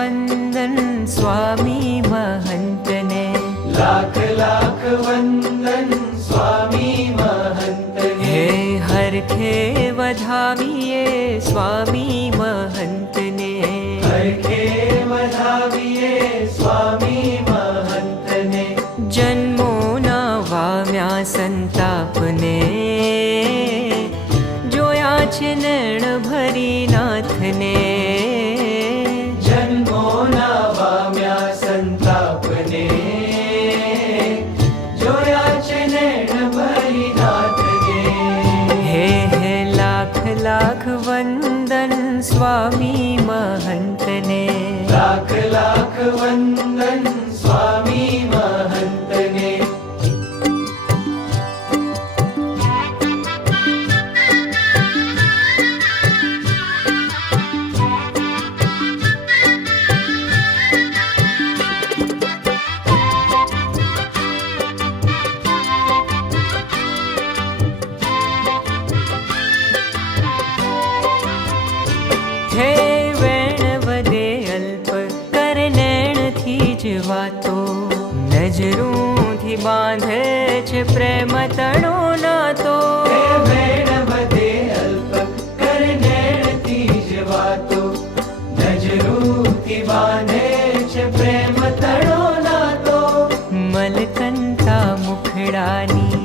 વંદન સ્વામી મહંતને, લાખ લાખ વંદન સ્વામી મહંતને. હે હરખે વધાવીએ સ્વામી મહંતને, હરખે વધાવીએ સ્વામી મહંતને. જન્મોના વામ્યા સંતાપને, જોયા છે નયન ભરી નાથને, જન્મોના વામ્યા સંતાપને, જોયા છે નયન ભરી નાથને. હે હે લાખ લાખ વંદન સ્વામી મહંતને, લાખ લાખ વંદન સ્વામી મહંતને. હે વેણ વધે અલ્પ કર નૈણથી જ વાતો, નજરોથી બાંધે છે પ્રેમ તણો નાતો. હે વેણ વધે અલ્પ કર નૈણથી જ વાતો, નજરોથી બાંધે છે પ્રેમ તણો નાતો. મલકંતા મુખડાની,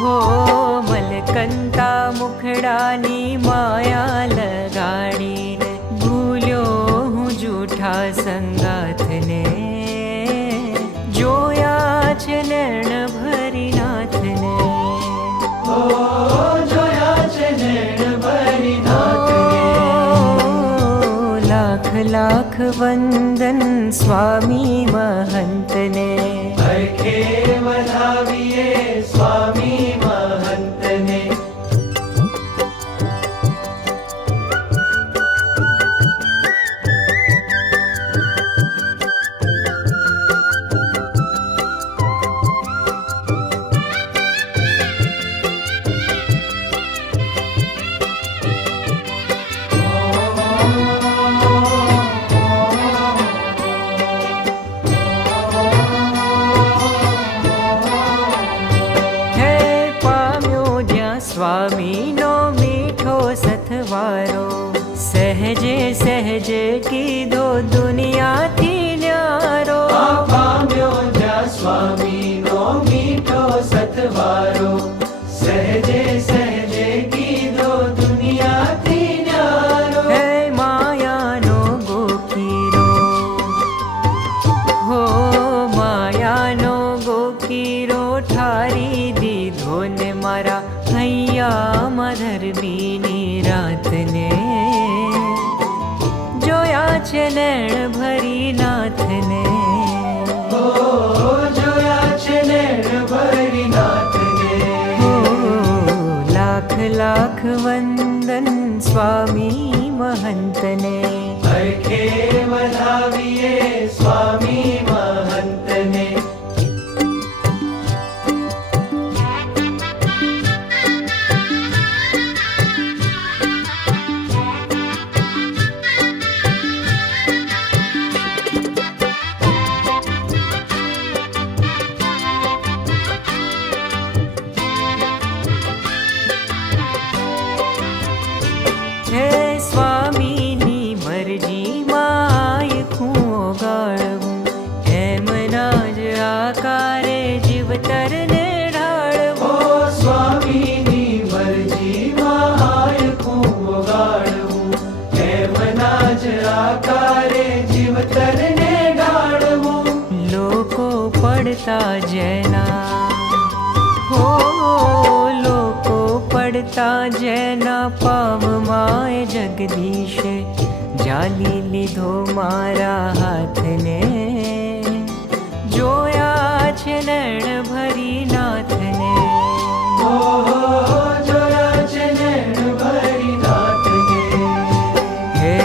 હો મલકંતા મુખડાની માયા લગાડીને, ભૂલ્યો હું જૂઠા સંગાથને, જોયા છે નયન ભરી નાથને. ઓ જોયા છે નયન ભરી નાથને. લાખ લાખ વંદન સ્વામી મહંતને, હરખે વધાવીએ સ્વામી મહંતને. હે પામ્યો જ્યાં સ્વામીનો મીઠો સથવારો, સહેજે સહેજે કીધો દુનિયાથી ન્યારો. આ પામ્યો જ્યાં સ્વામીનો મીઠો સથવારો, સહેજે સહેજે કીધો દુનિયાથી ન્યારો. હે માયાનો ગોકીરો, હો માયાનો ગોકીરો ઠારી દીધો ને મારા હૈયામાં ધરબીની રાતને, જોયા છે નૈણ ભરી નાથને. ઓ જોયા છે નયન ભરી નાથને. હો લાખ લાખ વંદન સ્વામી મહંતને, હરખે વધાવીએ સ્વામી મહંતને. હે સ્વામીની મરજીમાં આયખું ઓગાળવું, એમના જ આકારે જીવતરને ઓ ઢાળવું. સ્વામીની મરજીમાં આયખું ઓગાળવું, એમના જ આકારે જીવતરને ઢાળવું. લોકો પડતા જેના, હો લોકો પડતા જેના પાવમાં જગદીશે જાલી લીધો મારા હાથને, જોયા છે નયન ભરી નાથને. ઓ જોયા છે નયન ભરી નાથને. હે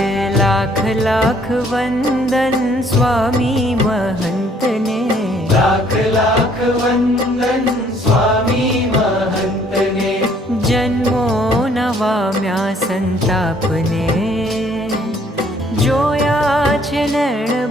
લાખ લાખ વંદન સ્વામી મહંતને, લાખ લાખ વંદન સ્વામી મહંતને. જન્મો નવામ્યા સંતાપને, જોયા નૈણ